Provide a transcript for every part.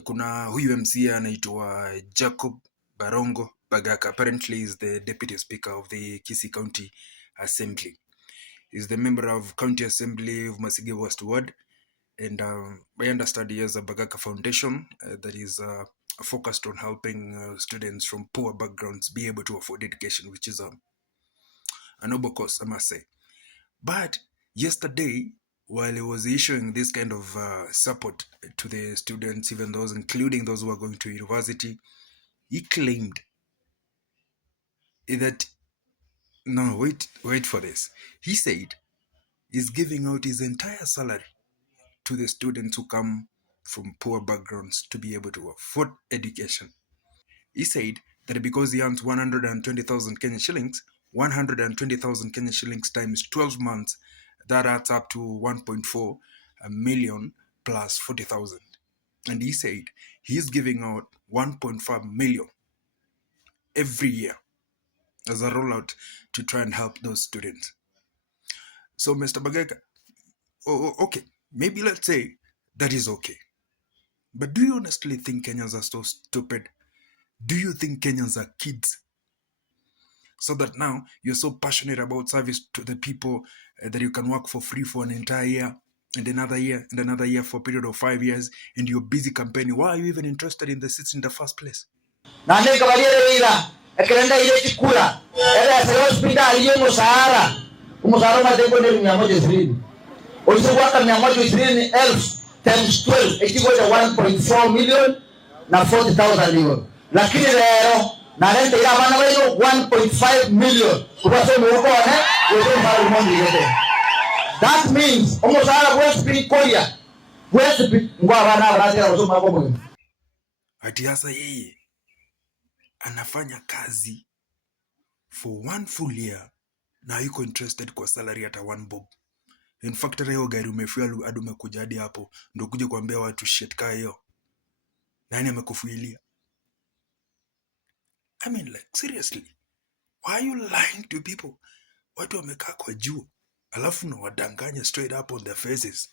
Kuna huyu MC anaitwa Jacob Barongo Bagaka. Apparently is the deputy speaker of the Kisii County Assembly. He's the member of County Assembly of Masigio West Ward. And I understand he has a Bagaka Foundation that is focused on helping students from poor backgrounds be able to afford education, which is a noble cause, I must say. But yesterday, while he was issuing this kind of support to the students, even those, including those who are going to university, he claimed that, no, wait for this. He said he's giving out his entire salary to the students who come from poor backgrounds to be able to afford education. He said that because he earns 120,000 Kenyan shillings, 120,000 Kenyan shillings times 12 months, that adds up to 1.4 million plus 40,000. And he said he's giving out 1.5 million every year as a rollout to try and help those students. So, Mr. Bagaka, okay, maybe let's say that is okay. But do you honestly think Kenyans are so stupid? Do you think Kenyans are kids? So that now you're so passionate about service to the people that you can work for free for an entire year and another year and another year for a period of 5 years, and you're busy campaigning. Why are you even interested in the seats in the first place? Times 12 equal to 1.4 million na 40,000 euro. Lakini leo na rent ila bana wewe 1.5 million. Ubaso muko that means almost all West Pink Korea. West Pink ngwa bana bana wasoma hapo. Ati hasa yeye anafanya kazi for 1 full year na yuko interested kwa salary hata 1 bob. In fact, leo gari umefuel hadi umekuja hadi hapo ndio kuja kuambia watu shit kaa hiyo. Nani amekufuilia? I mean, like, seriously, why are you lying to people? Watu wamekaa kwa juu alafu na wadanganya straight up on their faces.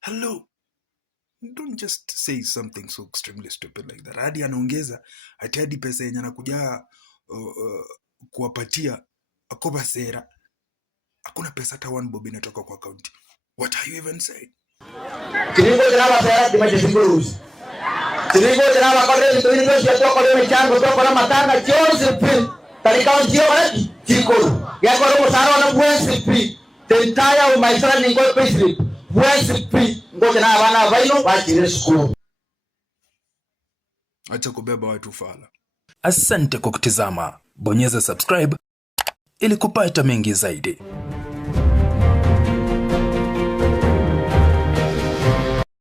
Hello, don't just say something so extremely stupid like that. Hadi anaongeza ati hadi pesa yenye anakuja kuwapatia akoba sera. Hakuna pesa hata 1 bob inatoka kwa account. What are you even saying? Kilingo jana sera dimaje sikuruhusu. Kilingo jana kwa leo ndio ndio sio kwa leo mchango kwa na matanga Joseph talikao ndio wale chiko. Ya kwa roho sana na West P. The entire of my son in God payslip. West P ngoja na bana vaino bachile school. Acha kubeba watu fala. Asante kwa kutizama. Bonyeza subscribe ili kupata mengi zaidi.